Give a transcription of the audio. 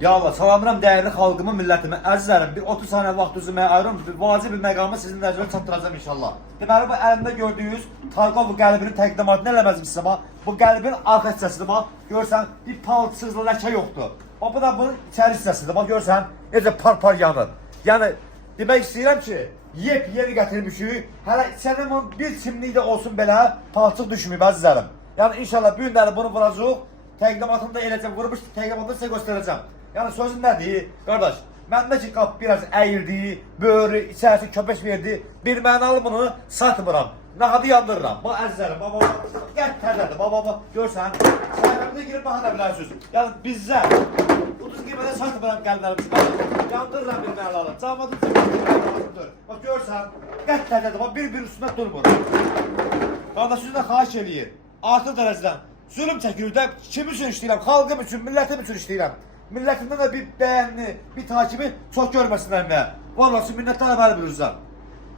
Ya Allah, salamıram dəyərli xalqımı, millətimi, əzizlərim, bir 30 saniyə vaxtınızı mənə ayırın, bir vacib bir məqamı sizin nəzərinizə çatdıracağım inşallah. Deməli, bu əlimdə gördüyünüz Tarkov qəlbinin təqdimatını eləməzmişsə, bu qəlbin arxa hissəsidir, görsən, bir palçızlı ləkə yoxdur. Bu da bunun içəri hissəsidir, görsən, necə par yanır. Yəni, demək istəyirəm ki, yeni gətirmişik, hələ içərimin bir çimlik də olsun belə palçıq düşməyib, əzizlərim. Yəni, inşallah bu günləri bunu vuracaq, təqdimatını da eləcəm, vurmuş təqdimatını sizə göstərəcəm. Yəni sözün nədir? Qardaş, məndə ki qap biraz əyildi, böyrü, içərisi köpək verdi. Bir mənalı bunu satmıram. Nahadı yandırıram. Bax əzizlərim, gəl təzədir, görsən, səhərimdə girib baxa da bilərsiniz. Yəni bizə, ucuz qiymətə satmıram qəlblərimizi. Yandırıram bir mənalı. Camadı cəmədir. Bax görsən, gəl təzədir, bir üstünə durmur. Qardaş, sizdən xahiş eləyir. Artıq dərəcədən. Zulüm çəkilir də, kim üçün işləyirəm? Xalqım üçün, millətim üçün işləyirəm. Millətimdən də bir bəyənini, bir takibi çox görməsinlər mənə. Vallahi minnətlər əməli bilirsən.